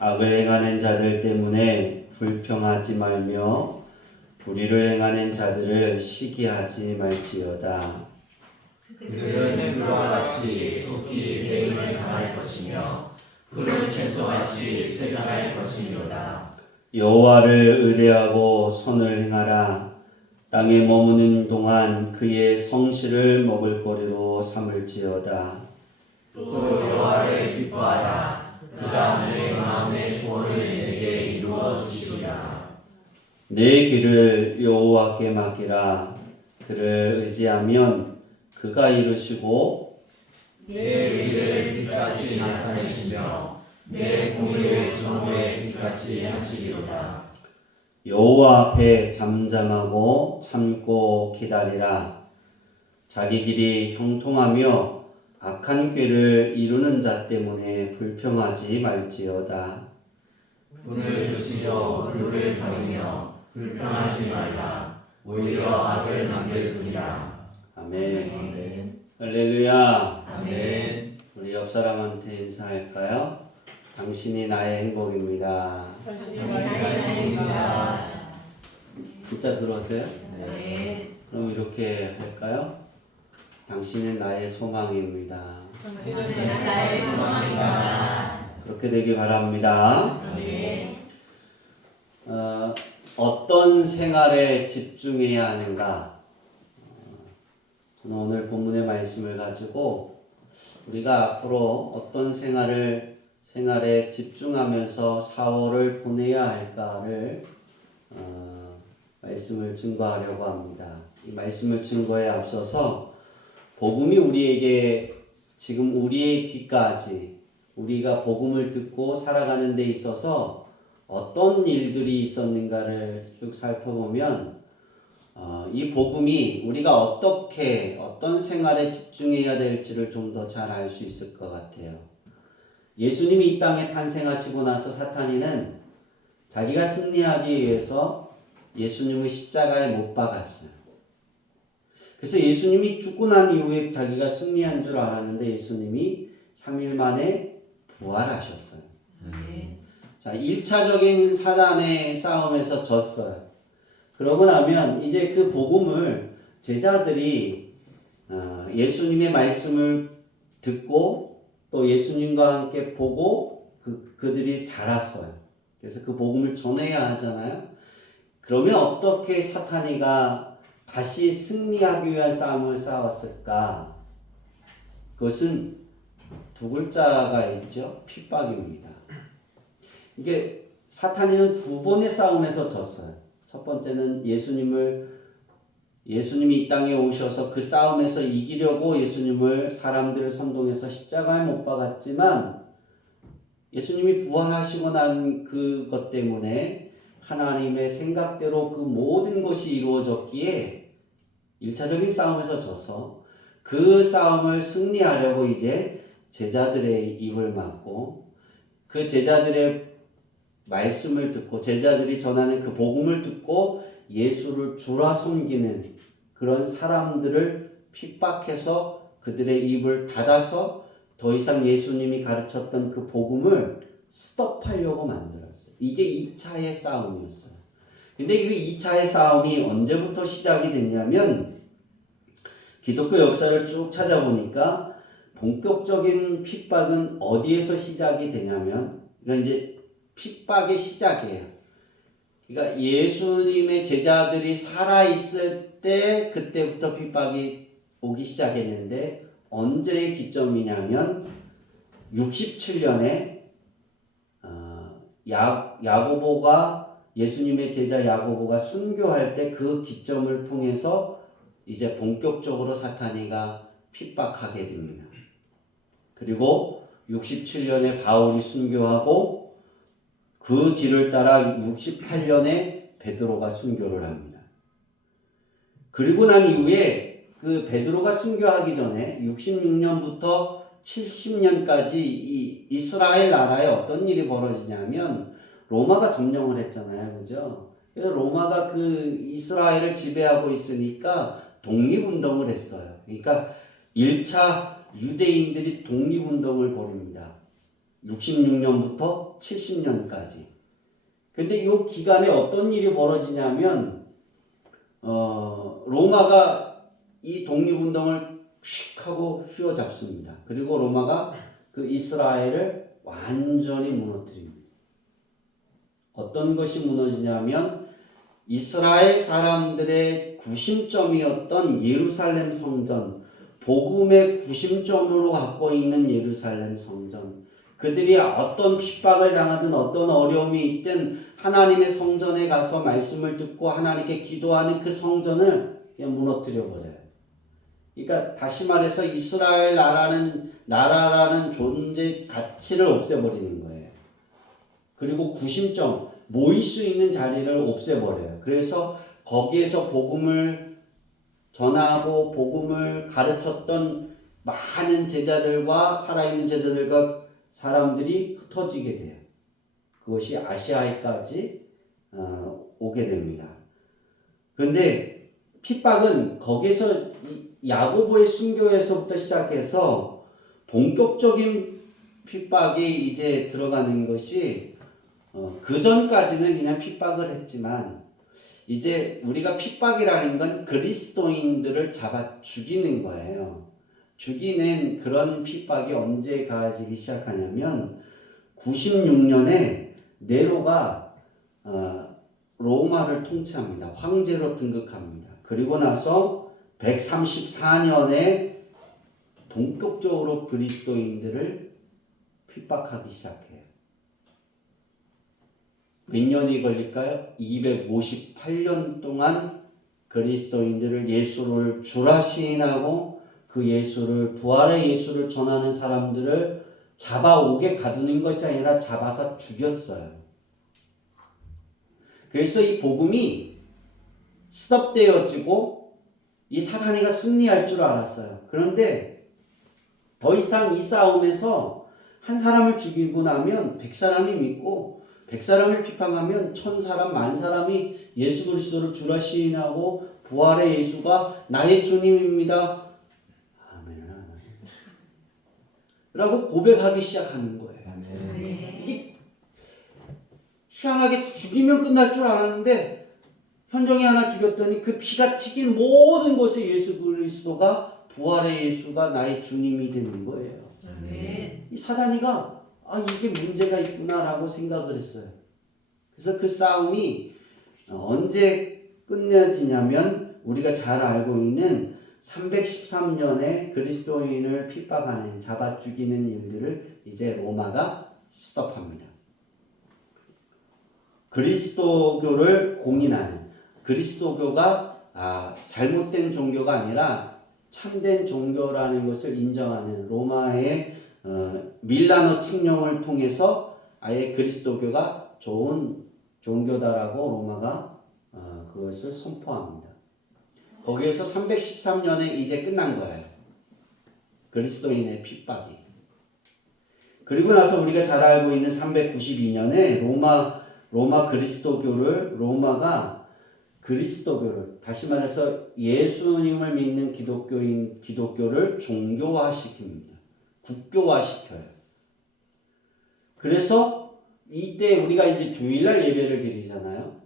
악을 행하는 자들 때문에 불평하지 말며 불의를 행하는 자들을 시기하지 말지어다. 그들은 불과 같이 속히 배임을 당할 것이며 푸른 채소같이 쇠잔할 것이로다. 여호와를 의뢰하고 선을 행하라. 땅에 머무는 동안 그의 성실을 먹을거리로 삼을지어다. 또 여호와를 기뻐하라. 그가 내 마음의 소원을 내게 이루어 주시리라. 내 길을 여호와께 맡기라. 그를 의지하면 그가 이루시고 내 의를 빛같이 나타내시며 내 공의를 정오의 빛같이 하시리로다. 여호와 앞에 잠잠하고 참고 기다리라. 자기 길이 형통하며 악한 꾀를 이루는 자 때문에 불평하지 말지어다. 분을 그치려 불을 버리며 불평하지 말라. 오히려 악을 남길 뿐이라. 아멘. 아멘. 할렐루야. 아멘. 우리 옆 사람한테 인사할까요? 당신이 나의 행복입니다. 진짜 그러세요? 네. 그럼 이렇게 할까요? 당신은 나의 소망입니다. 그렇게 되길 바랍니다. 어떤 생활에 집중해야 하는가? 저는 오늘 본문의 말씀을 가지고 우리가 앞으로 어떤 생활에 집중하면서 사월을 보내야 할까를 말씀을 증거하려고 합니다. 이 말씀을 증거에 앞서서 복음이 우리에게 지금 우리의 귀까지 우리가 복음을 듣고 살아가는 데 있어서 어떤 일들이 있었는가를 쭉 살펴보면 이 복음이 우리가 어떤 생활에 집중해야 될지를 좀 더 잘 알 수 있을 것 같아요. 예수님이 이 땅에 탄생하시고 나서 사탄이는 자기가 승리하기 위해서 예수님을 십자가에 못 박았어요. 그래서 예수님이 죽고 난 이후에 자기가 승리한 줄 알았는데 예수님이 3일 만에 부활하셨어요. 자, 1차적인 사단의 싸움에서 졌어요. 그러고 나면 이제 그 복음을 제자들이 예수님의 말씀을 듣고 또 예수님과 함께 보고 그들이 자랐어요. 그래서 그 복음을 전해야 하잖아요. 그러면 어떻게 사탄이가 다시 승리하기 위한 싸움을 싸웠을까? 그것은 두 글자가 있죠. 핍박입니다. 이게 사탄이는 두 번의 싸움에서 졌어요. 첫 번째는 예수님이 이 땅에 오셔서 그 싸움에서 이기려고 예수님을 사람들을 선동해서 십자가에 못 박았지만 예수님이 부활하시고 난 그것 때문에 하나님의 생각대로 그 모든 것이 이루어졌기에 1차적인 싸움에서 져서 그 싸움을 승리하려고 이제 제자들의 입을 막고 그 제자들의 말씀을 듣고 제자들이 전하는 그 복음을 듣고 예수를 주라 섬기는 그런 사람들을 핍박해서 그들의 입을 닫아서 더 이상 예수님이 가르쳤던 그 복음을 스톱하려고 만들었어요. 이게 2차의 싸움이었어요. 근데 이 2차의 싸움이 언제부터 시작이 됐냐면 기독교 역사를 쭉 찾아보니까 본격적인 핍박은 어디에서 시작이 되냐면 그러니까 이제 핍박의 시작이에요. 그러니까 예수님의 제자들이 살아있을 때 그때부터 핍박이 오기 시작했는데 언제의 기점이냐면 67년에 야고보가 예수님의 제자 야고보가 순교할 때 그 기점을 통해서 이제 본격적으로 사탄이가 핍박하게 됩니다. 그리고 67년에 바울이 순교하고 그 뒤를 따라 68년에 베드로가 순교를 합니다. 그리고 난 이후에 그 베드로가 순교하기 전에 66년부터 70년까지 이 이스라엘 나라에 어떤 일이 벌어지냐면 로마가 점령을 했잖아요. 그죠? 그래서 로마가 그 이스라엘을 지배하고 있으니까 독립운동을 했어요. 그러니까 1차 유대인들이 독립운동을 벌입니다. 66년부터 70년까지. 근데 이 기간에 어떤 일이 벌어지냐면 로마가 이 독립운동을 휙 하고 휘어잡습니다. 그리고 로마가 그 이스라엘을 완전히 무너뜨립니다. 어떤 것이 무너지냐면 이스라엘 사람들의 구심점이었던 예루살렘 성전, 복음의 구심점으로 갖고 있는 예루살렘 성전, 그들이 어떤 핍박을 당하든 어떤 어려움이 있든 하나님의 성전에 가서 말씀을 듣고 하나님께 기도하는 그 성전을 그냥 무너뜨려 버려요. 그러니까 다시 말해서 이스라엘 나라라는 존재 가치를 없애버리는 거예요. 그리고 구심점, 모일 수 있는 자리를 없애버려요. 그래서 거기에서 복음을 전하고 복음을 가르쳤던 많은 제자들과 살아있는 제자들과 사람들이 흩어지게 돼요. 그것이 아시아에까지 오게 됩니다. 그런데 핍박은 거기서 야고보의 순교에서부터 시작해서 본격적인 핍박이 이제 들어가는 것이 그 전까지는 그냥 핍박을 했지만 이제 우리가 핍박이라는 건 그리스도인들을 잡아 죽이는 거예요. 죽이는 그런 핍박이 언제 가해지기 시작하냐면 96년에 네로가 로마를 통치합니다. 황제로 등극합니다. 그리고 나서 134년에 본격적으로 그리스도인들을 핍박하기 시작해요. 몇 년이 걸릴까요? 258년 동안 그리스도인들을 예수를 주라 시인하고 그 예수를 부활의 예수를 전하는 사람들을 잡아오게 가두는 것이 아니라 잡아서 죽였어요. 그래서 이 복음이 스톱되어지고 이 사탄이가 승리할 줄 알았어요. 그런데 더 이상 이 싸움에서 한 사람을 죽이고 나면 100사람이 믿고 100사람을 비판하면 1000사람, 10,000사람이 예수 그리스도를 주라 시인하고 부활의 예수가 나의 주님입니다. 라고 고백하기 시작하는 거예요. 이게 희한하게 죽이면 끝날 줄 알았는데 현종이 하나 죽였더니 그 피가 튀긴 모든 곳에 예수 그리스도가 부활의 예수가 나의 주님이 되는 거예요. 이 사단이가 이게 문제가 있구나라고 생각을 했어요. 그래서 그 싸움이 언제 끝내지냐면 우리가 잘 알고 있는 313년에 그리스도인을 핍박하는 잡아 죽이는 일들을 이제 로마가 스톱합니다. 그리스도교를 공인하는 그리스도교가 잘못된 종교가 아니라 참된 종교라는 것을 인정하는 로마의 밀라노 칙령을 통해서 아예 그리스도교가 좋은 종교다라고 로마가 그것을 선포합니다. 거기에서 313년에 이제 끝난 거예요. 그리스도인의 핍박이. 그리고 나서 우리가 잘 알고 있는 392년에 로마 그리스도교를 로마가 그리스도교를 다시 말해서 예수님을 믿는 기독교를 종교화시킵니다. 국교화시켜요. 그래서 이때 우리가 이제 주일날 예배를 드리잖아요.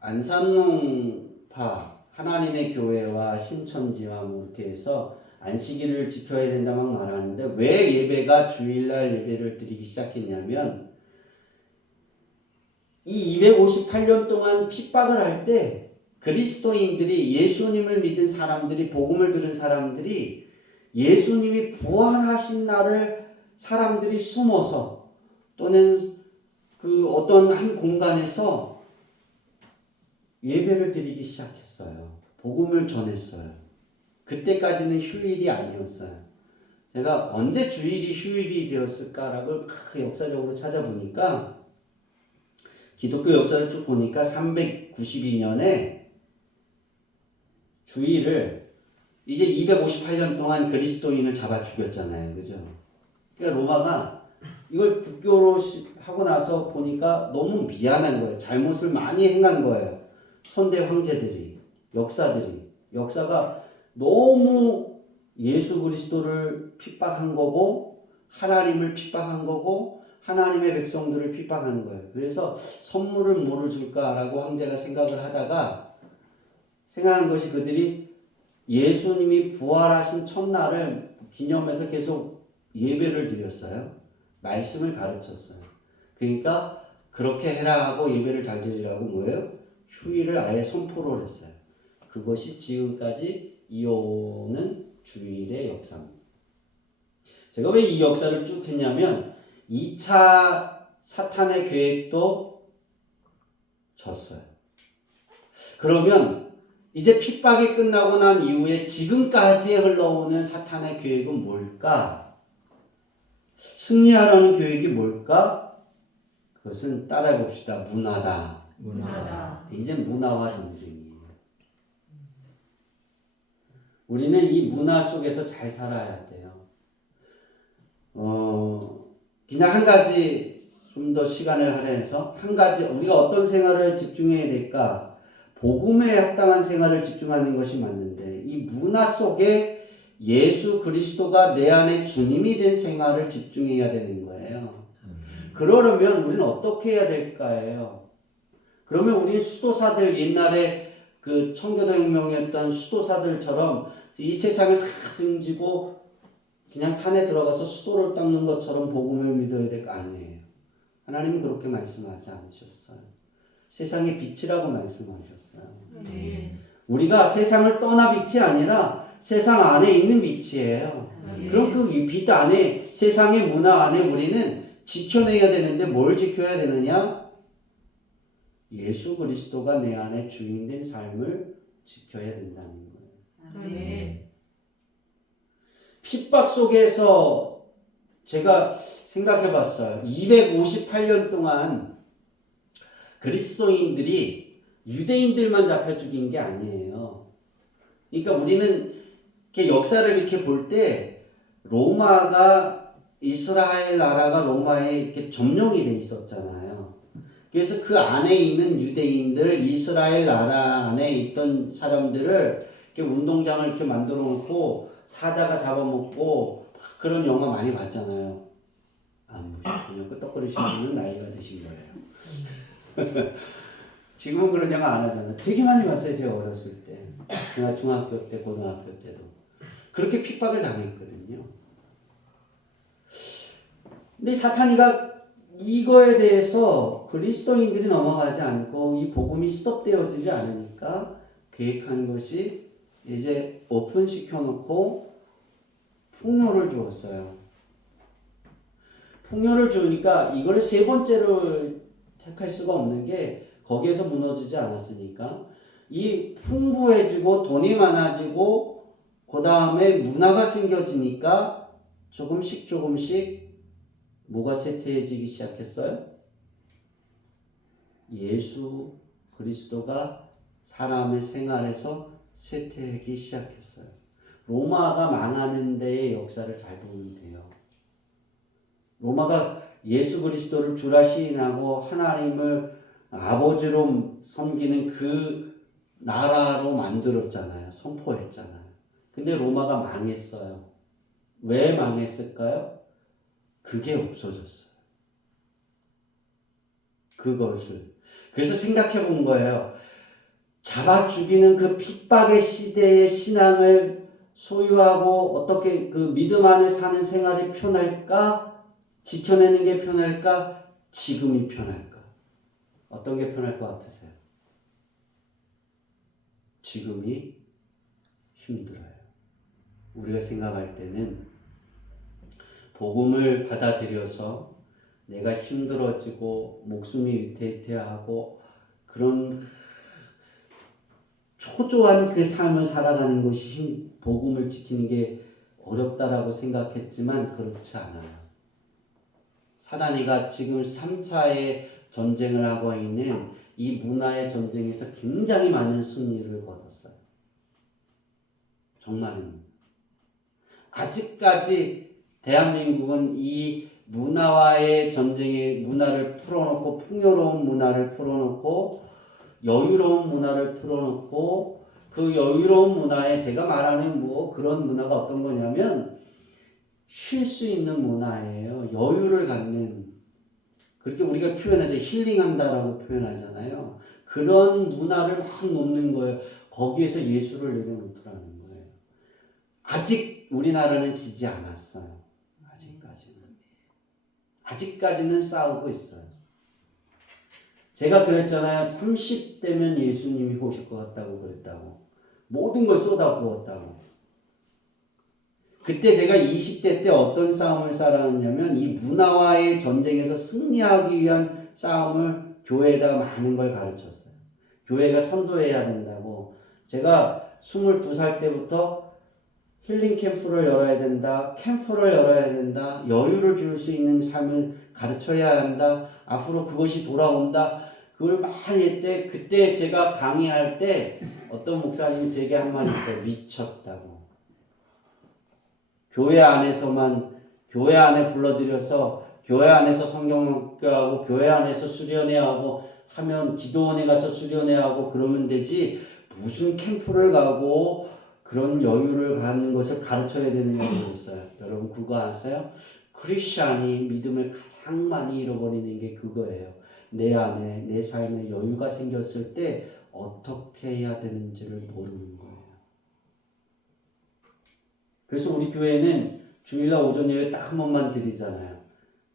안산농파 하나님의 교회와 신천지와 이렇게 해서 안식일을 지켜야 된다만 말하는데 왜 예배가 주일날 예배를 드리기 시작했냐면 이 258년 동안 핍박을 할 때 그리스도인들이 예수님을 믿은 사람들이 복음을 들은 사람들이 예수님이 부활하신 날을 사람들이 숨어서 또는 그 어떤 한 공간에서 예배를 드리기 시작했어요. 복음을 전했어요. 그때까지는 휴일이 아니었어요. 제가 언제 주일이 휴일이 되었을까라고 역사적으로 찾아보니까 기독교 역사를 쭉 보니까 392년에 주일을 이제 258년 동안 그리스도인을 잡아 죽였잖아요. 그죠? 그러니까 로마가 이걸 국교로 하고 나서 보니까 너무 미안한 거예요. 잘못을 많이 행한 거예요. 선대 황제들이, 역사가 너무 예수 그리스도를 핍박한 거고 하나님을 핍박한 거고 하나님의 백성들을 핍박하는 거예요. 그래서 선물을 뭐를 줄까라고 황제가 생각을 하다가 생각한 것이 그들이 예수님이 부활하신 첫날을 기념해서 계속 예배를 드렸어요. 말씀을 가르쳤어요. 그러니까 그렇게 해라 하고 예배를 잘 드리라고 뭐예요? 휴일을 아예 선포를 했어요. 그것이 지금까지 이어오는 주일의 역사입니다. 제가 왜 이 역사를 쭉 했냐면 2차 사탄의 계획도 졌어요. 그러면 이제 핍박이 끝나고 난 이후에 지금까지 흘러오는 사탄의 계획은 뭘까? 승리하라는 계획이 뭘까? 그것은 따라해 봅시다. 문화다. 이제 문화와 전쟁이에요. 우리는 이 문화 속에서 잘 살아야 돼요. 그냥 한 가지 좀 더 시간을 할애해서 한 가지 우리가 어떤 생활을 집중해야 될까? 복음에 합당한 생활을 집중하는 것이 맞는데 이 문화 속에 예수 그리스도가 내 안에 주님이 된 생활을 집중해야 되는 거예요. 그러려면 우리는 어떻게 해야 될까요? 그러면 우리 수도사들 옛날에 그 청교도혁명이었던 수도사들처럼 이 세상을 다 등지고 그냥 산에 들어가서 수도를 닦는 것처럼 복음을 믿어야 될 거 아니에요. 하나님은 그렇게 말씀하지 않으셨어요. 세상의 빛이라고 말씀하셨어요. 우리가 세상을 떠나 빛이 아니라 세상 안에 있는 빛이에요. 그럼 그 빛 안에 세상의 문화 안에 우리는 지켜내야 되는데 뭘 지켜야 되느냐? 예수 그리스도가 내 안에 주인된 삶을 지켜야 된다는 거예요. 핍박 속에서 제가 생각해 봤어요. 258년 동안 그리스도인들이 유대인들만 잡혀 죽인 게 아니에요. 그러니까 우리는 이렇게 역사를 이렇게 볼 때 로마가 이스라엘 나라가 로마에 이렇게 점령이 돼 있었잖아요. 그래서 그 안에 있는 유대인들, 이스라엘 나라 안에 있던 사람들을 이렇게 운동장을 이렇게 만들어 놓고 사자가 잡아먹고 그런 영화 많이 봤잖아요. 안 보셨군요. 끄떡거리시는 분은 나이가 드신 거예요. 지금은 그런 영화 안 하잖아요. 되게 많이 봤어요. 제가 어렸을 때. 제가 중학교 때, 고등학교 때도. 그렇게 핍박을 당했거든요. 근데 사탄이가 이거에 대해서 그리스도인들이 넘어가지 않고 이 복음이 스톱되어지지 않으니까 계획한 것이 이제 오픈시켜놓고 풍요를 주었어요. 풍요를 주니까 이걸 세 번째로 택할 수가 없는 게 거기에서 무너지지 않았으니까 이 풍부해지고 돈이 많아지고 그 다음에 문화가 생겨지니까 조금씩 뭐가 쇠퇴해지기 시작했어요? 예수 그리스도가 사람의 생활에서 쇠퇴하기 시작했어요. 로마가 망하는 데의 역사를 잘 보면 돼요. 로마가 예수 그리스도를 주라 시인하고 하나님을 아버지로 섬기는 그 나라로 만들었잖아요. 선포했잖아요. 근데 로마가 망했어요. 왜 망했을까요? 그게 없어졌어요. 그것을. 그래서 생각해 본 거예요. 잡아 죽이는 그 핍박의 시대의 신앙을 소유하고 어떻게 그 믿음 안에 사는 생활이 편할까? 지켜내는 게 편할까? 지금이 편할까? 어떤 게 편할 것 같으세요? 지금이 힘들어요. 우리가 생각할 때는 복음을 받아들여서 내가 힘들어지고 목숨이 위태위태하고 그런 초조한 그 삶을 살아가는 것이 복음을 지키는 게 어렵다라고 생각했지만 그렇지 않아요. 사단이가 지금 3차의 전쟁을 하고 있는 이 문화의 전쟁에서 굉장히 많은 승리를 거뒀어요. 정말입니다. 아직까지 대한민국은 이 문화와의 전쟁의 문화를 풀어놓고 풍요로운 문화를 풀어놓고 여유로운 문화를 풀어놓고 그 여유로운 문화에 제가 말하는 뭐 그런 문화가 어떤 거냐면 쉴 수 있는 문화예요. 여유를 갖는. 그렇게 우리가 표현하죠. 힐링한다라고 표현하잖아요. 그런 문화를 막 놓는 거예요. 거기에서 예수를 내려놓더라는 거예요. 아직 우리나라는 지지 않았어요. 아직까지는 싸우고 있어요. 제가 그랬잖아요. 30대면 예수님이 오실 것 같다고 그랬다고. 모든 걸 쏟아부었다고. 그때 제가 20대 때 어떤 싸움을 싸웠냐면 이 문화와의 전쟁에서 승리하기 위한 싸움을 교회에다 많은 걸 가르쳤어요. 교회가 선도해야 된다고. 제가 22살 때부터 힐링 캠프를 열어야 된다. 캠프를 열어야 된다. 여유를 줄 수 있는 삶을 가르쳐야 한다. 앞으로 그것이 돌아온다. 그걸 많이 했대. 그때 제가 강의할 때 어떤 목사님이 제게 한 말이 있어요. 미쳤다고. 교회 안에서만, 교회 안에 불러들여서 교회 안에서 성경학교하고 교회 안에서 수련회 하고 하면 기도원에 가서 수련회 하고 그러면 되지 무슨 캠프를 가고 그런 여유를 갖는 것을 가르쳐야 되느냐고 했어요. 여러분 그거 아세요? 크리스찬이 믿음을 가장 많이 잃어버리는 게 그거예요. 내 안에 내 삶에 여유가 생겼을 때 어떻게 해야 되는지를 모르는 거예요. 그래서 우리 교회는 주일날 오전 예배 딱 한 번만 드리잖아요.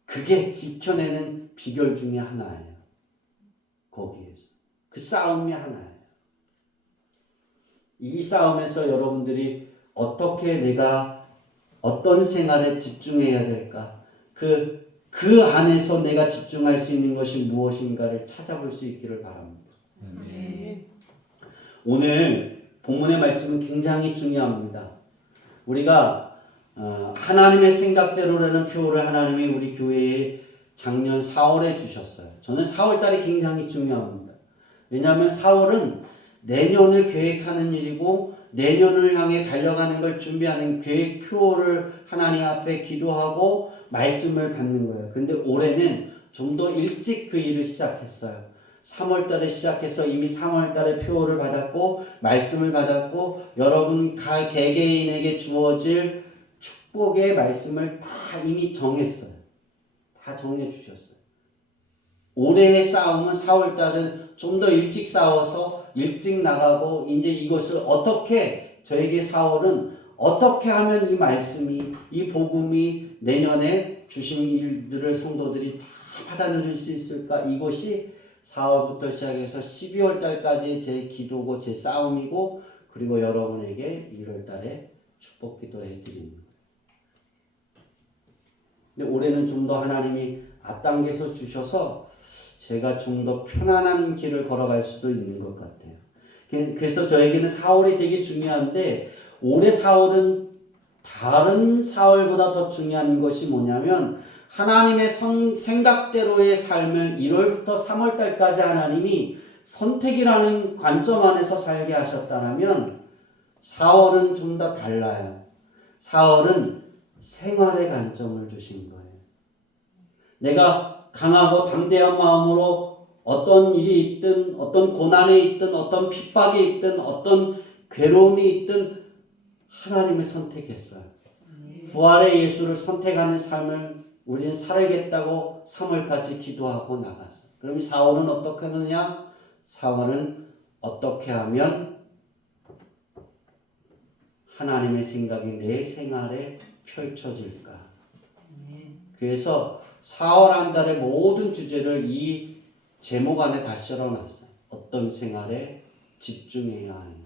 그게 지켜내는 비결 중에 하나예요. 거기에서. 그 싸움이 하나예요. 이 싸움에서 여러분들이 어떻게 내가 어떤 생활에 집중해야 될까? 그 안에서 내가 집중할 수 있는 것이 무엇인가를 찾아볼 수 있기를 바랍니다. 오늘 본문의 말씀은 굉장히 중요합니다. 우리가 하나님의 생각대로라는 표를 하나님이 우리 교회에 작년 4월에 주셨어요. 저는 4월달이 굉장히 중요합니다. 왜냐하면 4월은 내년을 계획하는 일이고 내년을 향해 달려가는 걸 준비하는 계획표를 하나님 앞에 기도하고 말씀을 받는 거예요. 근데 올해는 좀 더 일찍 그 일을 시작했어요. 3월달에 시작해서 이미 3월달에 표를 받았고 말씀을 받았고 여러분 개개인에게 주어질 축복의 말씀을 다 이미 정했어요. 다 정해주셨어요. 올해의 싸움은 4월달은 좀 더 일찍 싸워서 일찍 나가고 이제 이것을 어떻게 저에게 4월은 어떻게 하면 이 말씀이 이 복음이 내년에 주신 일들을 성도들이 다 받아 누릴 수 있을까? 이것이 4월부터 시작해서 12월 달까지 제 기도고 제 싸움이고 그리고 여러분에게 1월 달에 축복 기도해 드리는 거예요. 근데 올해는 좀 더 하나님이 앞당겨서 주셔서 제가 좀 더 편안한 길을 걸어갈 수도 있는 것 같아요. 그래서 저에게는 4월이 되게 중요한데 올해 4월은 다른 4월보다 더 중요한 것이 뭐냐면 하나님의 생각대로의 삶을 1월부터 3월달까지 하나님이 선택이라는 관점 안에서 살게 하셨다면 4월은 좀 더 달라요. 4월은 생활의 관점을 주신 거예요. 내가 강하고 담대한 마음으로 어떤 일이 있든 어떤 고난에 있든 어떤 핍박이 있든 어떤 괴로움이 있든 하나님을 선택했어요. 부활의 예수를 선택하는 삶을 우리는 살아야겠다고 3월까지 기도하고 나갔어요. 그럼 4월은 어떻게 하느냐? 4월은 어떻게 하면 하나님의 생각이 내 생활에 펼쳐질까? 그래서 4월 한 달의 모든 주제를 이 제목 안에 다 실어놨어요. 어떤 생활에 집중해야 하는가.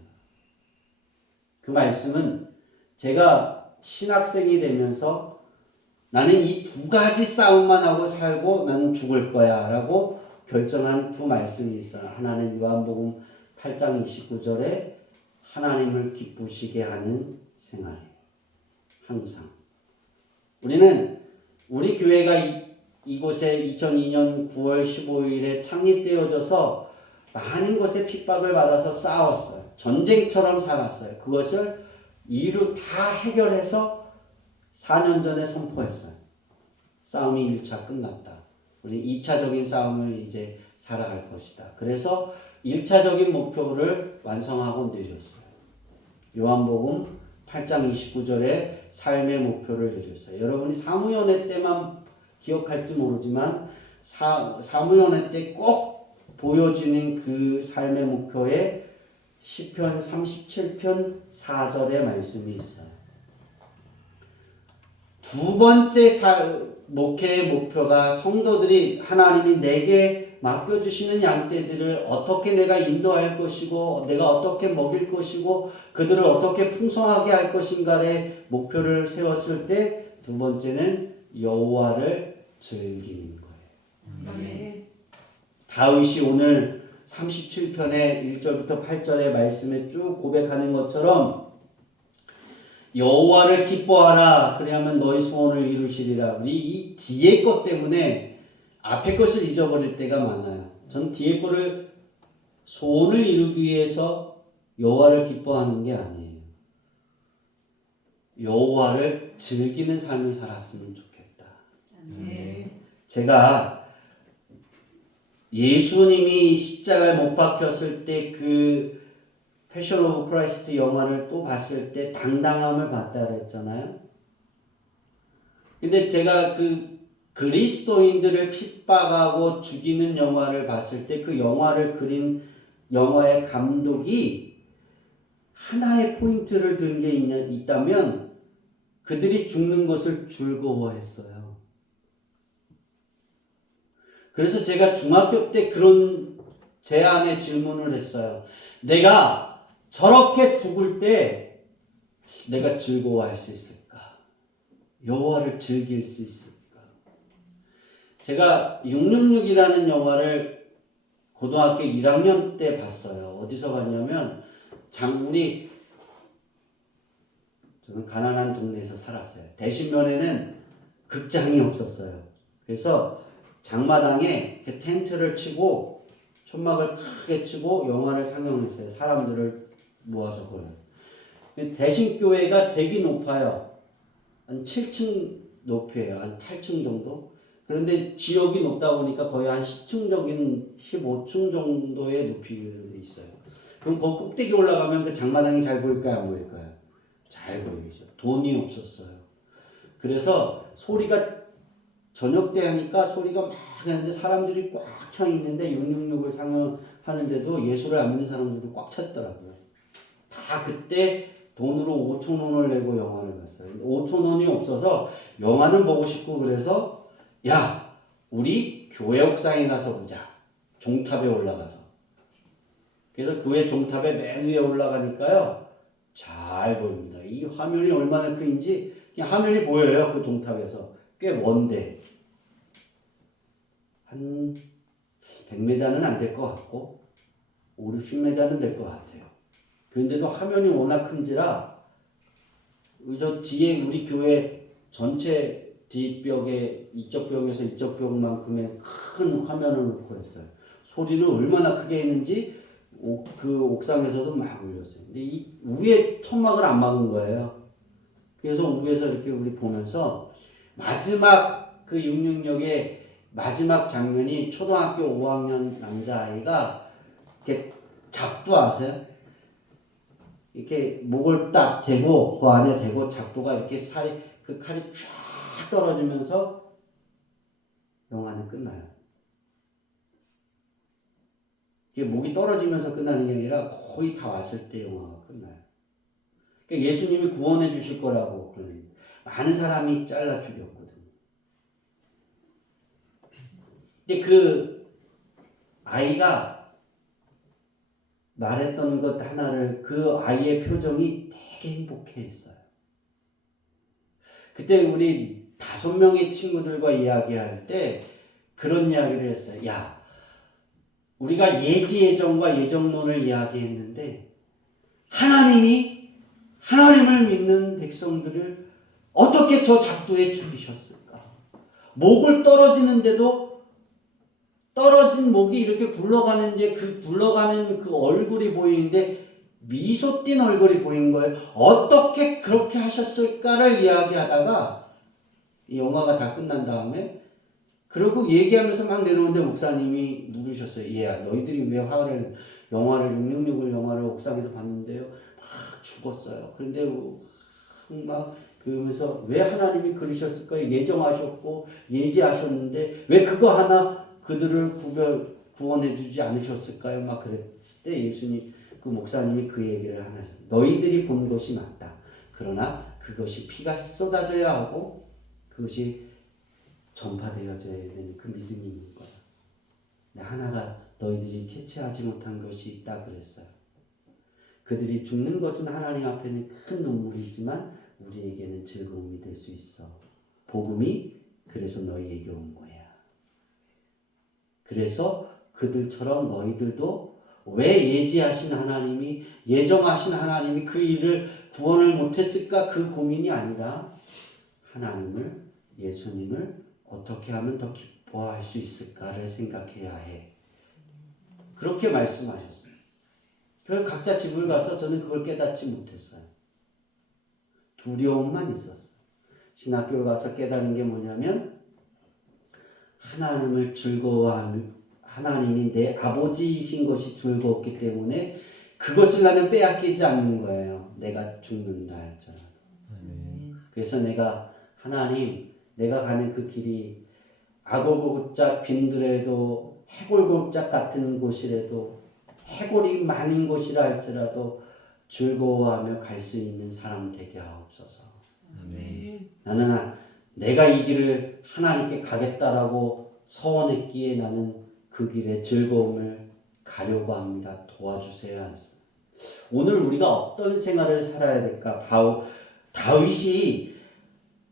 그 말씀은 제가 신학생이 되면서 나는 이 두 가지 싸움만 하고 살고 나는 죽을 거야 라고 결정한 두 말씀이 있어요. 하나는 요한복음 8장 29절에 하나님을 기쁘시게 하는 생활이에요. 항상. 우리는 우리 교회가 이곳에 2002년 9월 15일에 창립되어져서 많은 것에 핍박을 받아서 싸웠어요. 전쟁처럼 살았어요. 그것을 다 해결해서 4년 전에 선포했어요. 싸움이 1차 끝났다. 우리 2차적인 싸움을 이제 살아갈 것이다. 그래서 1차적인 목표를 완성하고 내렸어요. 요한복음 8장 29절에 삶의 목표를 내렸어요. 여러분이 사무연회 때만 기억할지 모르지만 사무연회 때 꼭 보여지는 그 삶의 목표에 시편 37편 4절의 말씀이 있어요. 두 번째 목회의 목표가 성도들이 하나님이 내게 맡겨주시는 양떼들을 어떻게 내가 인도할 것이고 내가 어떻게 먹일 것이고 그들을 어떻게 풍성하게 할 것인가의 목표를 세웠을 때 두 번째는 여호와를 즐기는 거예요. 아멘. 다윗이 오늘 37편의 1절부터 8절의 말씀에 쭉 고백하는 것처럼 여호와를 기뻐하라 그리하면 너희 소원을 이루시리라. 우리 이 뒤에 것 때문에 앞에 것을 잊어버릴 때가 많아요. 전 뒤에 거를 소원을 이루기 위해서 여호와를 기뻐하는 게 아니에요. 여호와를 즐기는 삶을 살았으면 좋겠다. 아멘. 제가 예수님이 십자가에 못 박혔을 때 그 패션 오브 크라이스트 영화를 또 봤을 때 당당함을 받다 그랬잖아요. 근데 제가 그 그리스도인들을 핍박하고 죽이는 영화를 봤을 때 그 영화를 그린 영화의 감독이 하나의 포인트를 든 게 있다면 그들이 죽는 것을 즐거워했어요. 그래서 제가 중학교 때 그런 제 안에 질문을 했어요. 내가 저렇게 죽을 때 내가 즐거워할 수 있을까? 여호와를 즐길 수 있을까? 제가 666이라는 영화를 고등학교 1학년 때 봤어요. 어디서 봤냐면 저는 가난한 동네에서 살았어요. 대신면에는 극장이 없었어요. 그래서 장마당에 이렇게 텐트를 치고 천막을 크게 치고 영화를 상영했어요. 사람들을 모아서 보여요. 대신교회가 되게 높아요. 한 7층 높이에요. 한 8층 정도. 그런데 지역이 높다 보니까 거의 한 10층적인 15층 정도의 높이로 돼 있어요. 그럼 그 꼭대기 올라가면 그 장마당이 잘 보일까요? 안 보일까요? 잘 보이죠. 돈이 없었어요. 그래서 소리가 저녁 때 하니까 소리가 막 나는데 사람들이 꽉 차 있는데 666을 상영하는데도 예수를 안 믿는 사람들이 꽉 찼더라고요. 다 그때 돈으로 5,000원을 내고 영화를 봤어요. 5,000원이 없어서 영화는 보고 싶고 그래서 야 우리 교회 옥상에 가서 보자. 종탑에 올라가서. 그래서 교회 종탑에 맨 위에 올라가니까요. 잘 보입니다. 이 화면이 얼마나 큰지 그냥 화면이 보여요. 그 종탑에서. 꽤 먼데 한 100m는 안 될 것 같고 5, 60m는 될 것 같아요. 그런데도 화면이 워낙 큰지라 저 뒤에 우리 교회 전체 뒷벽에 이쪽 벽에서 이쪽 벽만큼의 큰 화면을 놓고 했어요. 소리는 얼마나 크게 했는지 그 옥상에서도 막 울렸어요. 근데 이 위에 천막을 안 막은 거예요. 그래서 위에서 이렇게 우리 보면서 마지막 그 666의 마지막 장면이 초등학교 5학년 남자아이가 이렇게 작두 아세요? 이렇게 목을 딱 대고 그 안에 대고 작두가 이렇게 그 칼이 쫙 떨어지면서 영화는 끝나요. 이게 목이 떨어지면서 끝나는 게 아니라 거의 다 왔을 때 영화가 끝나요. 그러니까 예수님이 구원해 주실 거라고 그러는 많은 사람이 잘라 죽였거든. 근데 그 아이가 말했던 것 하나를 그 아이의 표정이 되게 행복해했어요. 그때 우리 5명의 친구들과 이야기할 때 그런 이야기를 했어요. 야, 우리가 예지예정과 예정론을 이야기했는데 하나님을 믿는 백성들을 어떻게 저 작두에 죽이셨을까? 목을 떨어지는데도 떨어진 목이 이렇게 굴러가는데 그 굴러가는 그 얼굴이 보이는데 미소 띈 얼굴이 보인 거예요. 어떻게 그렇게 하셨을까를 이야기하다가 이 영화가 다 끝난 다음에 그러고 얘기하면서 막 내려오는데 목사님이 물으셨어요. 얘야 너희들이 왜 영화를 666을 영화를 옥상에서 봤는데요. 막 죽었어요. 그런데 막 그러면서 왜 하나님이 그러셨을까요? 예정하셨고 예지하셨는데 왜 그거 하나 그들을 구원해 주지 않으셨을까요? 막 그랬을 때 예수님 그 목사님이 그 얘기를 하나 하셨어요. 너희들이 본 것이 맞다. 그러나 그것이 피가 쏟아져야 하고 그것이 전파되어져야 되는 그 믿음이 있는 거야. 하나가 너희들이 캐치하지 못한 것이 있다 그랬어요. 그들이 죽는 것은 하나님 앞에는 큰 눈물이지만 우리에게는 즐거움이 될 수 있어. 복음이 그래서 너희에게 온 거야. 그래서 그들처럼 너희들도 왜 예지하신 하나님이 예정하신 하나님이 그 일을 구원을 못했을까 그 고민이 아니라 하나님을 예수님을 어떻게 하면 더 기뻐할 수 있을까를 생각해야 해. 그렇게 말씀하셨어요. 그래서 각자 집을 가서 저는 그걸 깨닫지 못했어요. 두려움만 있었어요. 신학교를 가서 깨달은 게 뭐냐면 하나님을 즐거워하는 하나님이 내 아버지이신 것이 즐거웠기 때문에 그것을 나는 빼앗기지 않는 거예요. 내가 죽는다 할지라도. 그래서 내가 하나님 내가 가는 그 길이 아골골짝 빈들에도 해골골짝 같은 곳이라도 해골이 많은 곳이라 할지라도 즐거워하며 갈 수 있는 사람 되게 하옵소서. 나는 내가 이 길을 하나님께 가겠다라고 서원했기에 나는 그 길에 즐거움을 가려고 합니다. 도와주세요. 했어요. 오늘 우리가 어떤 생활을 살아야 될까? 다윗이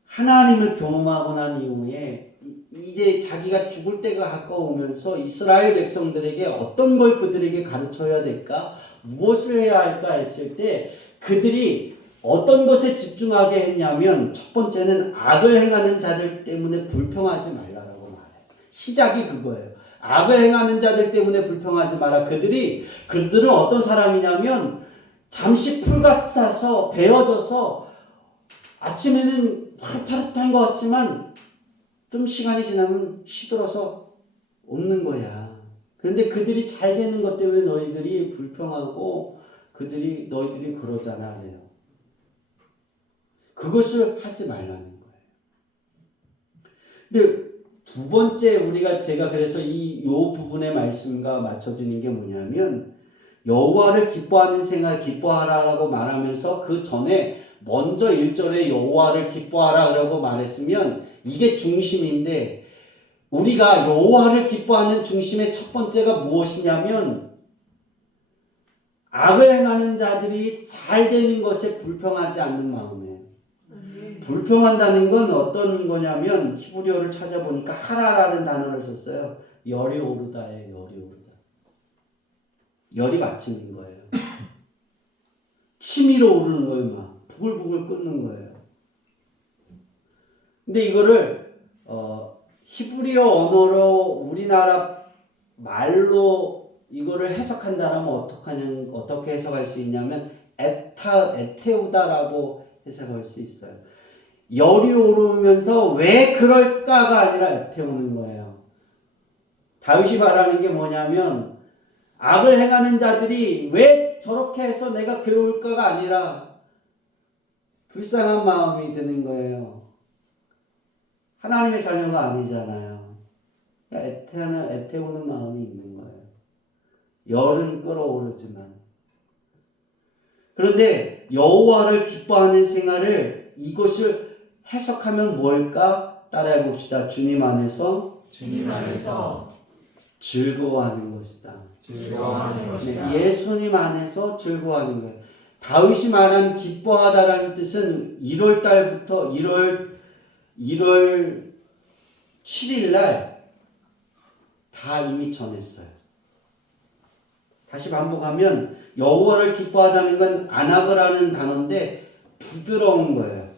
하나님을 경험하고 난 이후에 이제 자기가 죽을 때가 가까우면서 이스라엘 백성들에게 어떤 걸 그들에게 가르쳐야 될까? 무엇을 해야 할까 했을 때 그들이 어떤 것에 집중하게 했냐면 첫 번째는 악을 행하는 자들 때문에 불평하지 말라라고 말해요. 시작이 그거예요. 악을 행하는 자들 때문에 불평하지 마라. 그들은 어떤 사람이냐면 잠시 풀 같아서 베어져서 아침에는 파릇파릇한 것 같지만 좀 시간이 지나면 시들어서 없는 거야. 그런데 그들이 잘 되는 것 때문에 너희들이 불평하고 너희들이 그러잖아. 그래요. 그것을 하지 말라는 거예요. 근데 두 번째 제가 그래서 요 부분의 말씀과 맞춰주는 게 뭐냐면 여호와를 기뻐하는 생활 기뻐하라라고 말하면서 그 전에 먼저 1절에 여호와를 기뻐하라라고 말했으면 이게 중심인데 우리가 여호와를 기뻐하는 중심의 첫 번째가 무엇이냐면 악을 행하는 자들이 잘 되는 것에 불평하지 않는 마음이에요. 불평한다는 건 어떤 거냐면 히브리어를 찾아보니까 하라라는 단어를 썼어요. 열이 오르다예요. 열이 오르다. 열이 받치는 거예요. 치밀어 오르는 거예요. 막 부글부글 끓는 거예요. 근데 이거를 히브리어 언어로 우리나라 말로 이거를 해석한다면 어떻게 해석할 수 있냐면 에테우다라고 해석할 수 있어요. 열이 오르면서 왜 그럴까가 아니라 애태우는 거예요. 다윗이 말하는 게 뭐냐면 악을 행하는 자들이 왜 저렇게 해서 내가 괴로울까가 아니라 불쌍한 마음이 드는 거예요. 하나님의 자녀가 아니잖아요. 애태우는 마음이 있는 거예요. 열은 끓어오르지만. 그런데 여호와를 기뻐하는 생활을 이것을 해석하면 뭘까? 따라해 봅시다. 주님 안에서 즐거워하는 것이다. 네, 예수님 안에서 즐거워하는 거예요. 다윗이 말한 기뻐하다라는 뜻은 1월 달부터 1월 7일 날 다 이미 전했어요. 다시 반복하면 여호와를 기뻐하다는 건 아나그라는 단어인데 부드러운 거예요.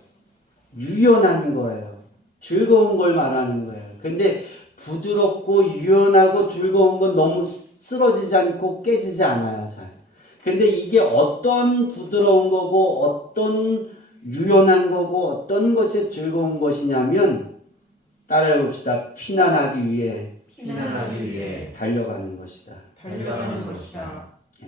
유연한 거예요. 즐거운 걸 말하는 거예요. 근데 부드럽고 유연하고 즐거운 건 너무 쓰러지지 않고 깨지지 않아요. 잘. 근데 이게 어떤 부드러운 거고 어떤 유연한 거고 어떤 것이 즐거운 것이냐면 따라해 봅시다. 피난하기 위해 달려가는 것이다.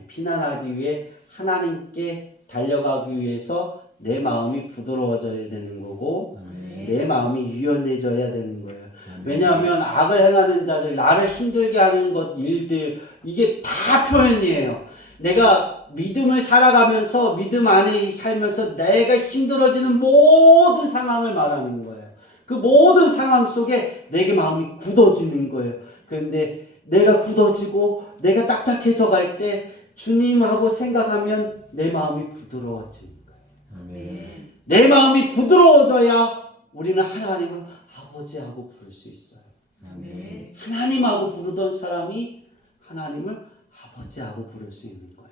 피난하기 위해 하나님께 달려가기 위해서 내 마음이 부드러워져야 되는 거고 아멘. 내 마음이 유연해져야 되는 거예요. 왜냐하면 악을 행하는 자들, 나를 힘들게 하는 것, 일들, 이게 다 표현이에요. 내가 믿음을 살아가면서 믿음 안에 살면서 내가 힘들어지는 모든 상황을 말하는 거예요. 그 모든 상황 속에 내게 마음이 굳어지는 거예요. 그런데 내가 굳어지고 내가 딱딱해져 갈 때 주님하고 생각하면 내 마음이 부드러워지는 거예요. 아멘. 내 마음이 부드러워져야 우리는 하나님을 아버지하고 부를 수 있어요. 아멘. 하나님하고 부르던 사람이 하나님을 아버지하고 부를 수 있는 거예요.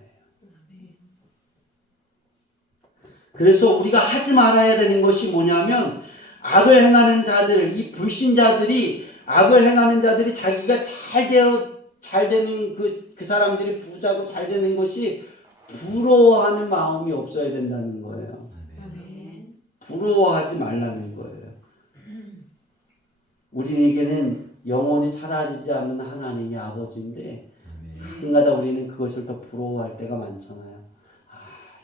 그래서 우리가 하지 말아야 되는 것이 뭐냐면 악을 행하는 자들, 이 불신자들이 악을 행하는 자들이 자기가 잘 되는 그 사람들이 부자고 잘 되는 것이 부러워하는 마음이 없어야 된다는 거예요. 부러워하지 말라는 거예요. 우리에게는 영원히 사라지지 않는 하나님이 아버지인데 가끔가다 우리는 그것을 더 부러워할 때가 많잖아요.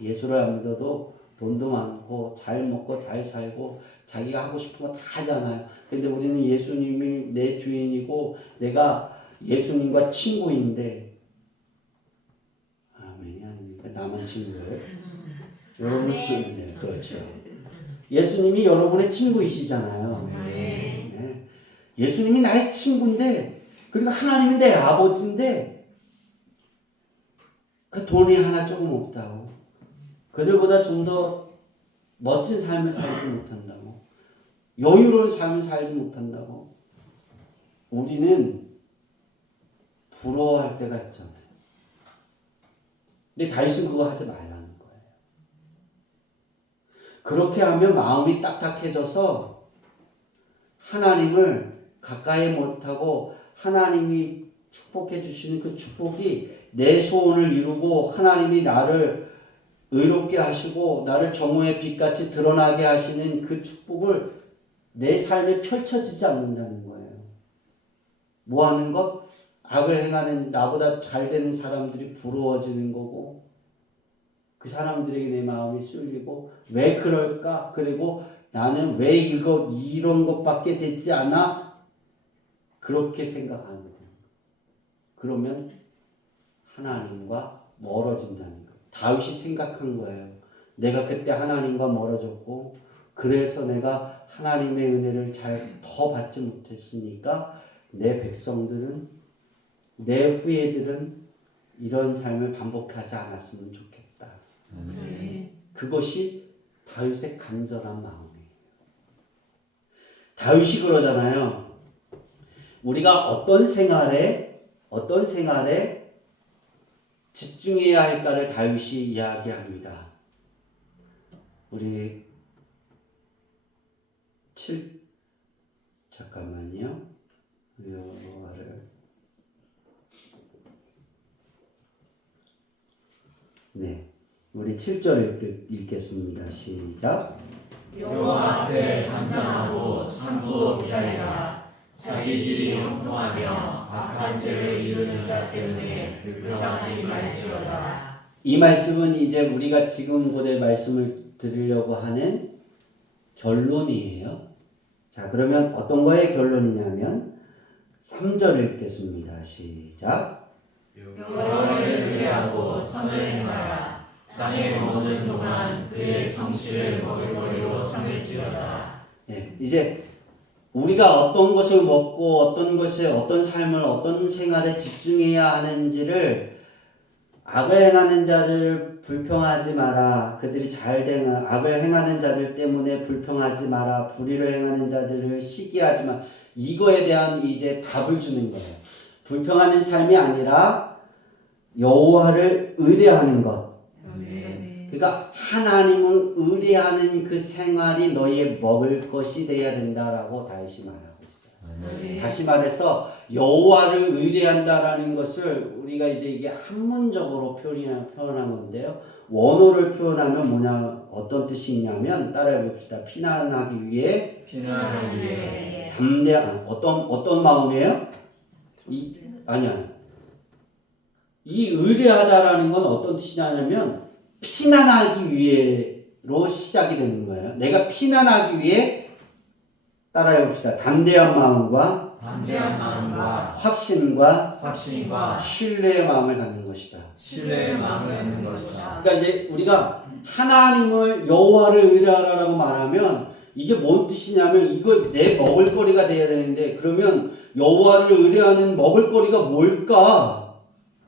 예수를 안 믿어도 돈도 많고 잘 먹고 잘 살고 자기가 하고 싶은 거 다 하잖아요. 근데 우리는 예수님이 내 주인이고 내가 예수님과 친구인데 아멘이 아닙니까? 나만 친구예요? 여러분 네, 그렇죠. 예수님이 여러분의 친구이시잖아요. 네. 예수님이 나의 친구인데 그리고 하나님이 내 아버지인데 그 돈이 하나 조금 없다고 그들보다 좀 더 멋진 삶을 살지 못한다고 여유로운 삶을 살지 못한다고 우리는 부러워할 때가 있잖아요. 근데 다윗은 그거 하지 말라는 거예요. 그렇게 하면 마음이 딱딱해져서 하나님을 가까이 못하고 하나님이 축복해 주시는 그 축복이 내 소원을 이루고 하나님이 나를 의롭게 하시고 나를 정오의 빛같이 드러나게 하시는 그 축복을 내 삶에 펼쳐지지 않는다는 거예요. 뭐 하는 것? 악을 행하는 나보다 잘 되는 사람들이 부러워지는 거고 그 사람들에게 내 마음이 쏠리고 왜 그럴까? 그리고 나는 왜 이런 것밖에 되지 않아? 그렇게 생각하거든. 그러면 하나님과 멀어진다는 거예요. 다윗이 생각한 거예요. 내가 그때 하나님과 멀어졌고 그래서 내가 하나님의 은혜를 잘 더 받지 못했으니까 내 백성들은 내 후예들은 이런 삶을 반복하지 않았으면 좋겠다. 그것이 다윗의 간절한 마음이에요. 다윗이 그러잖아요. 우리가 어떤 생활에 집중해야 할까를 다윗이 이야기합니다. 우리 잠깐만요. 여호와를 네, 우리 7절 읽겠습니다. 시작. 여호와 앞에 잠잠하고 참고 기다리라. 자기 길이 형통하며 악한 죄를 이루는 자 때문에 불평하지 말지어다. 이 말씀은 이제 우리가 지금 고대 말씀을 드리려고 하는 결론이에요. 자, 그러면 어떤 거의 결론이냐면 3절 읽겠습니다. 시작. 여호와를 의뢰하고 선을 행하라. 땅에 머무는 동안 그의 성실을 먹을거리로 삼을지어다. 네, 이제 우리가 어떤 것을 먹고 어떤 삶을 어떤 생활에 집중해야 하는지를 악을 행하는 자를 불평하지 마라. 그들이 악을 행하는 자들 때문에 불평하지 마라. 불의를 행하는 자들을 시기하지 마. 이거에 대한 이제 답을 주는 거예요. 불평하는 삶이 아니라 여호와를 의뢰하는 것. 그러니까 하나님을 의뢰하는 그 생활이 너희의 먹을 것이 돼야 된다라고 다윗이 말하고 있어요. 다시 말해서 여호와를 의뢰한다라는 것을 우리가 이제 이게 한문적으로 표현한 건데요. 원어를 표현하면 뭐냐 어떤 뜻이 있냐면 따라해 봅시다. 피난하기 위해 담대한 어떤 마음이에요? 아니야. 이 의뢰하다라는 건 어떤 뜻이냐면 피난하기 위해 시작이 되는 거예요. 내가 피난하기 위해 따라해 봅시다. 담대한 마음과 확신과 신뢰의 마음을 갖는 것이다. 신뢰의 마음을 갖는 것이다. 그러니까 이제 우리가 하나님을 여호와를 의뢰하라라고 말하면 이게 뭔 뜻이냐면 이거 내 먹을거리가 돼야 되는데 그러면 여호와를 의뢰하는 먹을거리가 뭘까?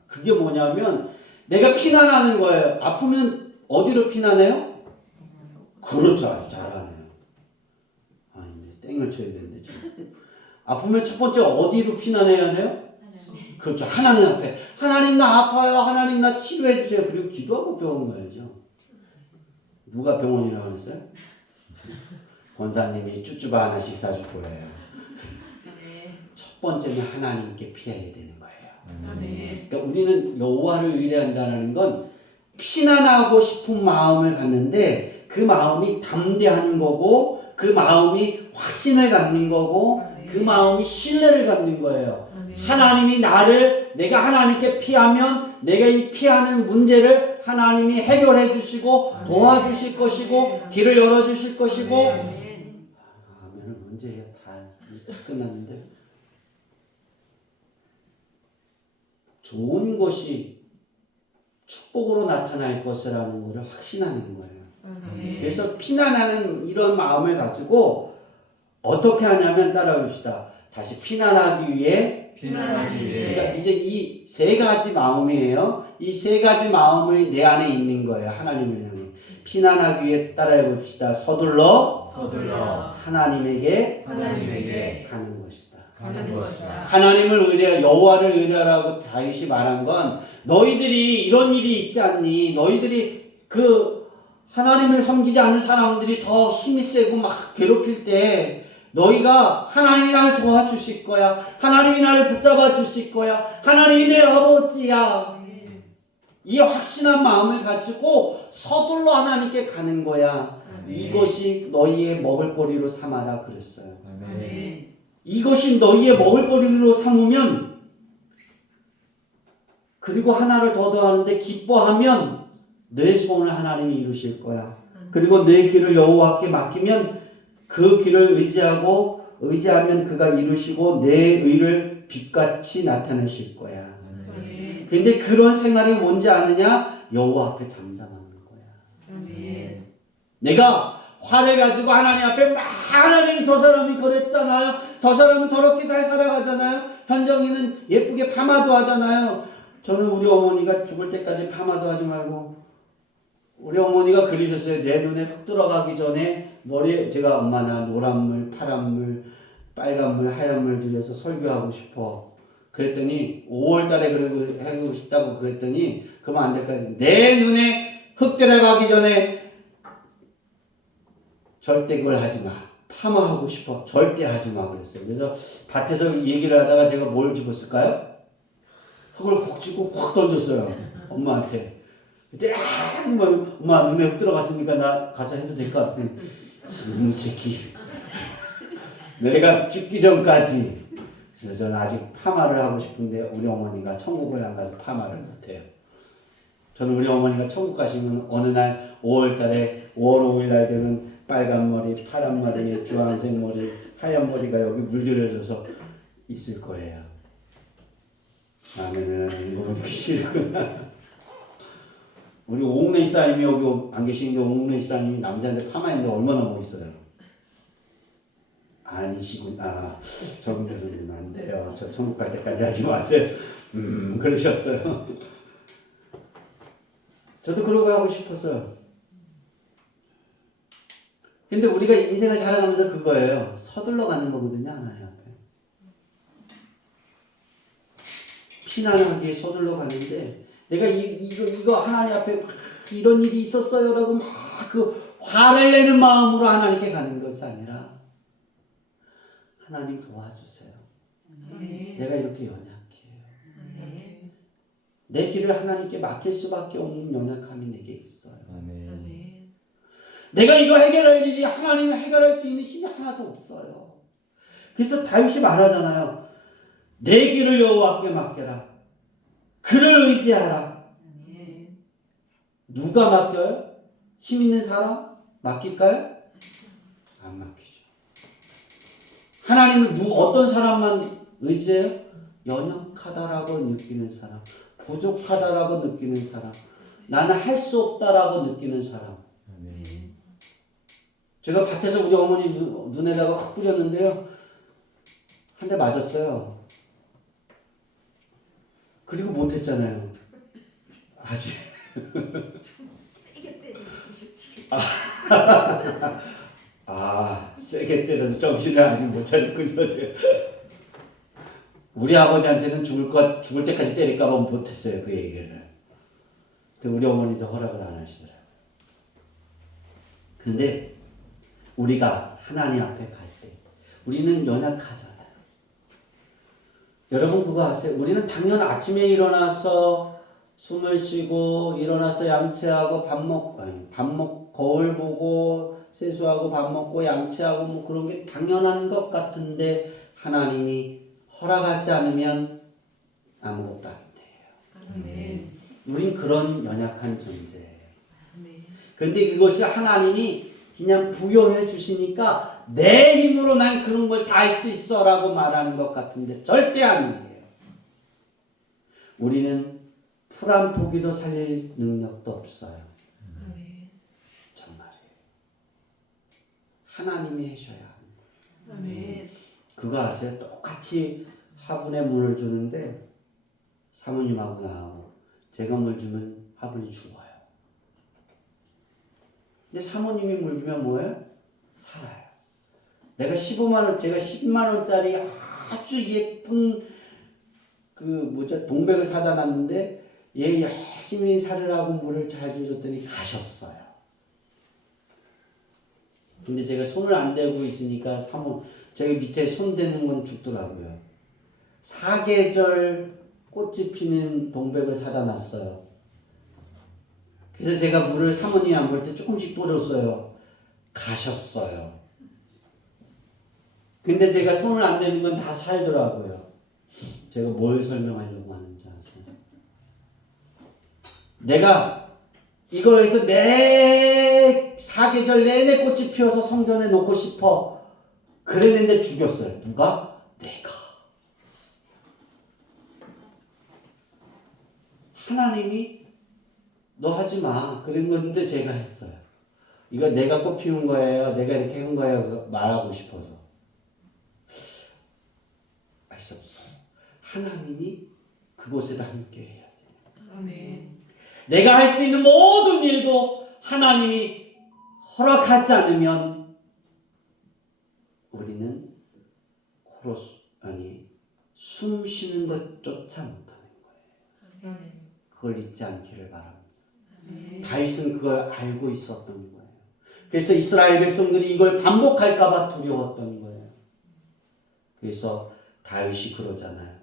그게 뭐냐면 내가 피난하는 거예요. 아프면 어디로 피난해요? 그렇죠. 아주 잘하네요. 아닌데 땡을 쳐야 되는데 지금. 아프면 첫 번째 어디로 피난해야 돼요? 그렇죠. 하나님 앞에. 하나님 나 아파요. 하나님 나 치료해 주세요. 그리고 기도하고 병원 가야죠. 누가 병원이라고 그랬어요? 권사님이 쭈쭈바 하나씩 사줄 거예요. 첫 번째는 하나님께 피해야 되는 거예요. 그러니까 우리는 여호와를 의뢰한다는 건 피난하고 싶은 마음을 갖는데 그 마음이 담대한 거고 그 마음이 확신을 갖는 거고 그 마음이 신뢰를 갖는 거예요. 하나님이 내가 하나님께 피하면 내가 이 피하는 문제를 하나님이 해결해 주시고 도와주실 것이고 길을 열어주실 것이고 아멘은 문제예요. 다 끝났는데 좋은 것이 축복으로 나타날 것이라는 것을 확신하는 거예요. 그래서 피난하는 이런 마음을 가지고 어떻게 하냐면 따라봅시다. 다시 피난하기 위해 그러니까 이제 이 세 가지 마음이에요. 이 세 가지 마음이 내 안에 있는 거예요. 하나님을 향해 피난하기 위해 따라해 봅시다. 서둘러 하나님에게 가는 것이다. 하나님을 의뢰 여호와를 의뢰하라고 다윗이 말한 건 너희들이 이런 일이 있지 않니? 너희들이 그 하나님을 섬기지 않는 사람들이 더 힘이 세고 막 괴롭힐 때 너희가 하나님이 나를 도와주실 거야. 하나님이 나를 붙잡아 주실 거야. 하나님이 내 아버지야. 이 확신한 마음을 가지고 서둘러 하나님께 가는 거야. 이것이 너희의 먹을거리로 삼아라 그랬어요. 이것이 너희의 먹을거리로 삼으면 그리고 하나를 더 더하는데 기뻐하면 내 소원을 하나님이 이루실 거야. 그리고 내 길을 여호와께 맡기면 그 길을 의지하면 그가 이루시고 내 의를 빛같이 나타내실 거야. 근데 그런 생활이 뭔지 아느냐? 여호와 앞에 잠잠하는 거야. 내가 화를 가지고 하나님 앞에 막 하나님 저 사람이 그랬잖아요. 저 사람은 저렇게 잘 살아가잖아요. 현정이는 예쁘게 파마도 하잖아요. 저는 우리 어머니가 죽을 때까지 파마도 하지 말고 우리 어머니가 그러셨어요. 내 눈에 흙 들어가기 전에 머리에 제가 엄마 나 노란물, 파란물, 빨간물, 하얀물 들여서 설교하고 싶어. 그랬더니 5월 달에 그러고 하고 싶다고 그랬더니 그러면 안 될까? 내 눈에 흙 들어가기 전에 절대 그걸 하지 마. 파마하고 싶어. 절대 하지 마 그랬어요. 그래서 밭에서 얘기를 하다가 제가 뭘 집었을까요? 흙을 훅 쥐고 확 던졌어요. 엄마한테. 그때 엄마 눈에 흙 들어갔으니까 나 가서 해도 될까? 그랬더니 이놈의 새끼. 내가 죽기 전까지. 그래서 저는 아직 파마를 하고 싶은데 우리 어머니가 천국을 안 가서 파마를 못해요. 저는 우리 어머니가 천국 가시면 어느 날 5월 달에 5월 5일 날 되면 빨간 머리, 파란 머리, 주황색 머리, 하얀 머리가 여기 물들여져서 있을 거예요. 아멘은 이거 이렇게 싫구나. 우리 옥내 이사님이 여기 안 계시는데 옥내 이사님이 남자인데 파마했는데 얼마나 멋있어요. 아니시구나. 적응돼서는 안 돼요. 저 천국 갈 때까지 하지 마세요. 그러셨어요. 저도 그러고 하고 싶었어요. 근데 우리가 인생을 살아가면서 그거예요. 서둘러 가는 거거든요. 하나님 앞에. 피난하기에 서둘러 가는데 내가 이거 하나님 앞에 막 이런 일이 있었어요 라고 막 그 화를 내는 마음으로 하나님께 가는 것이 아니라 하나님 도와주세요. 내가 이렇게 연약해요. 내 길을 하나님께 맡길 수밖에 없는 연약함이 내게 있어요. 내가 이거 해결할 일이 하나님이 해결할 수 있는 힘이 하나도 없어요. 그래서 다윗이 말하잖아요. 내 길을 여호와께 맡겨라. 그를 의지하라. 누가 맡겨요? 힘 있는 사람 맡길까요? 안 맡기죠. 하나님은 어떤 사람만 의지해요? 연약하다라고 느끼는 사람, 부족하다라고 느끼는 사람, 나는 할 수 없다라고 느끼는 사람. 제가 밭에서 우리 어머니 눈에다가 흙 뿌렸는데요. 한 대 맞았어요. 그리고 못했잖아요. 아직. 세게 때리고 싶지. 세게 때려서 정신을 아직 못 차렸군요. 우리 아버지한테는 죽을 때까지 때릴까봐 못했어요. 그 얘기를. 우리 어머니도 허락을 안 하시더라고요. 근데 우리가 하나님 앞에 갈 때 우리는 연약하잖아요. 여러분 그거 아세요? 우리는 당연 아침에 일어나서 숨을 쉬고 일어나서 양치하고 거울 보고 세수하고 밥 먹고 양치하고 뭐 그런 게 당연한 것 같은데 하나님이 허락하지 않으면 아무것도 안 돼요. 우린 그런 연약한 존재예요. 그런데 그것이 하나님이 그냥 부여해 주시니까 내 힘으로 난 그런 걸 다 할 수 있어 라고 말하는 것 같은데 절대 아니에요. 우리는 풀 한 포기도 살릴 능력도 없어요. 정말이에요. 하나님이 해줘야 합니다. 그거 아세요? 똑같이 화분에 물을 주는데 사모님하고 나하고 제가 물 주면 화분이 죽어요. 근데 사모님이 물 주면 뭐예요? 살아요. 내가 15만 원, 제가 10만 원짜리 아주 예쁜 동백을 사다 놨는데 얘 열심히 살으라고 물을 잘 주셨더니 가셨어요. 근데 제가 손을 안 대고 있으니까 제가 밑에 손 대는 건 죽더라고요. 사계절 꽃이 피는 동백을 사다 놨어요. 그래서 제가 물을 사모님이 안 볼 때 조금씩 뿌렸어요. 가셨어요. 근데 제가 손을 안 대는 건 다 살더라고요. 제가 뭘 설명하려고 하는지 아세요? 내가 이걸 해서 매 사계절 내내 꽃이 피어서 성전에 놓고 싶어. 그랬는데 죽였어요. 누가? 내가. 하나님이 너 하지 마. 그런 건데 제가 했어요. 이거 내가 꽃 피운 거예요. 내가 이렇게 한 거예요. 말하고 싶어서. 알 수 없어요. 하나님이 그곳에다 함께 해야 돼요. 내가 할 수 있는 모든 일도 하나님이 허락하지 않으면 우리는 숨 쉬는 것조차 못하는 거예요. 그걸 잊지 않기를 바랍니다. 다윗은 그걸 알고 있었던 거예요. 그래서 이스라엘 백성들이 이걸 반복할까봐 두려웠던 거예요. 그래서 다윗이 그러잖아요.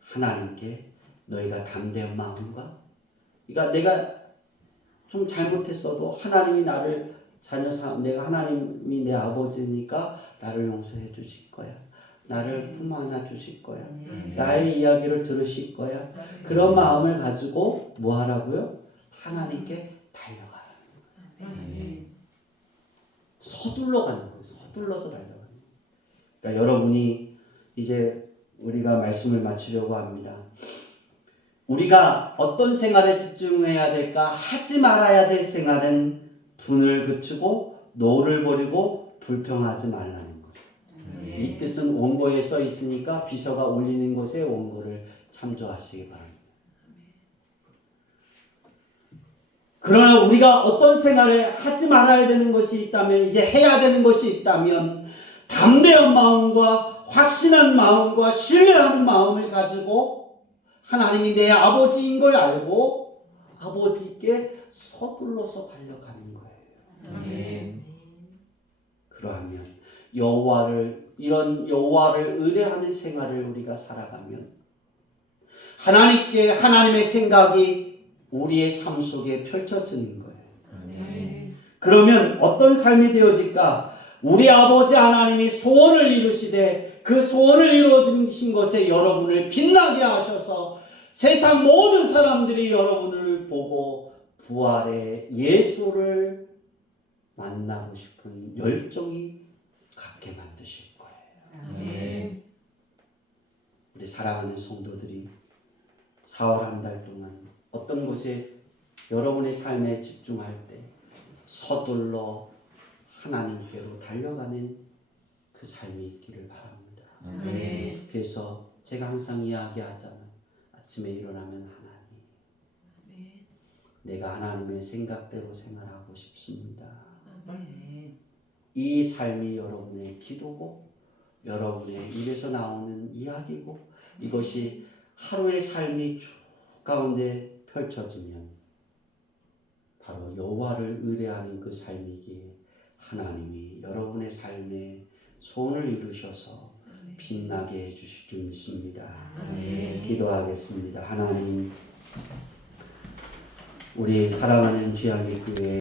하나님께 너희가 담대한 마음과 그러니까 내가 좀 잘못했어도 하나님이 나를 내가 하나님이 내 아버지니까 나를 용서해 주실 거야. 나를 품 안아 주실 거야. 나의 이야기를 들으실 거야. 그런 마음을 가지고 뭐 하라고요? 하나님께 달려가라는 거예요. 서둘러 가는 거예요. 서둘러서 달려가는 거예요. 그러니까 여러분이 이제 우리가 말씀을 마치려고 합니다. 우리가 어떤 생활에 집중해야 될까? 하지 말아야 될 생활은 분을 그치고 노를 버리고 불평하지 말라는 거예요. 이 뜻은 원고에 써 있으니까 비서가 올리는 곳에 원고를 참조하시기 바랍니다. 그러나 우리가 어떤 생활에 하지 말아야 되는 것이 있다면, 이제 해야 되는 것이 있다면 담대한 마음과 확신한 마음과 신뢰하는 마음을 가지고 하나님이 내 아버지인 걸 알고 아버지께 서둘러서 달려가는 거예요. 그러하면 이런 여호와를 의뢰하는 생활을 우리가 살아가면 하나님의 생각이 우리의 삶 속에 펼쳐지는 거예요. 그러면 어떤 삶이 되어질까? 우리 아버지 하나님이 소원을 이루시되 그 소원을 이루어 주신 것에 여러분을 빛나게 하셔서 세상 모든 사람들이 여러분을 보고 부활의 예수를 만나고 싶은 열정이 갖게 만드실 거예요. 아멘. 우리 사랑하는 성도들이 4월 한 달 동안 어떤 곳에 여러분의 삶에 집중할 때 서둘러 하나님께로 달려가는 그 삶이 있기를 바랍니다. 아멘. 그래서 제가 항상 이야기하잖아요. 아침에 일어나면 하나님, 내가 하나님의 생각대로 생활하고 싶습니다. 이 삶이 여러분의 기도고 여러분의 입에서 나오는 이야기고 이것이 하루의 삶이 쭉 가운데 펼쳐지면 바로 여호와를 의뢰하는 그 삶이기에 하나님이 여러분의 삶에 소원을 이루셔서 빛나게 해주실 줄 믿습니다. 아멘. 기도하겠습니다. 하나님, 우리 사랑하는 귀하의 교회